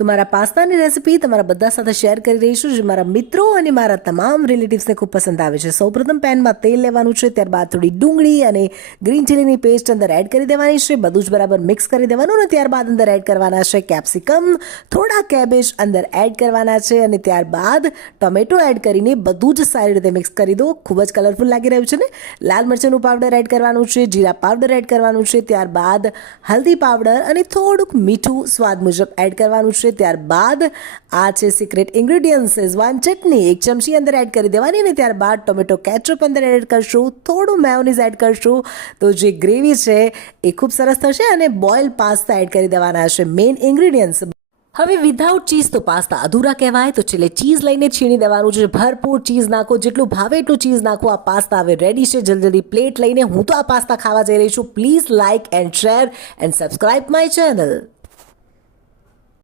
તો મારા પાસ્તાની રેસિપી તમારા બધા સાથે શેર કરી રહી છું, જે મારા મિત્રો અને મારા તમામ રિલેટિવ્સને ખૂબ પસંદ આવે છે. સૌપ્રથમ પેનમાં તેલ લેવાનું છે, ત્યારબાદ થોડી ડુંગળી અને ગ્રીન ચીલીની પેસ્ટ અંદર એડ કરી દેવાની છે. બધું જ બરાબર મિક્સ કરી દેવાનું અને ત્યારબાદ અંદર એડ કરવાના છે કેપ્સિકમ, થોડા કેબેજ અંદર એડ કરવાના છે અને ત્યારબાદ ટોમેટો એડ કરીને બધું જ સારી રીતે મિક્સ કરી દો. ખૂબ જ કલરફુલ લાગી રહ્યું છે ને. લાલ મરચાંનું પાવડર એડ કરવાનું છે, જીરા પાવડર એડ કરવાનું છે, ત્યારબાદ હલ્દી પાવડર અને થોડુંક મીઠું સ્વાદ મુજબ એડ કરવાનું છે. ત્યારબાદ આ છે સિક્રેટ ઇન્ગ્રેડિયન્ટ શેઝવાન ચટણી 1 ચમચી અંદર એડ કરી દેવાની અને ત્યારબાદ ટોમેટો કેચઅપ અંદર એડ કરશું, થોડું મેયોનીઝ એડ કરશું. તો જે ગ્રેવી છે એ ખૂબ સરસ થશે અને બોઇલ પાસ્તા એડ કરી દેવાના છે, મેઇન ઇન્ગ્રેડિયન્ટ્સ. હવે વિધાઉટ ચીઝ તો પાસ્તા અધૂરા કહેવાય, તો છેલ્લે ચીઝ લઈને છીણી દેવાનું છે. ભરપૂર ચીઝ નાખો, જેટલું ભાવે એટલું ચીઝ નાખો. આ પાસ્તા હવે રેડી છે. જલ્દી પ્લેટ લઈને હું તો આ પાસ્તા ખાવા જઈ રહી છું. Please like and share and subscribe my channel.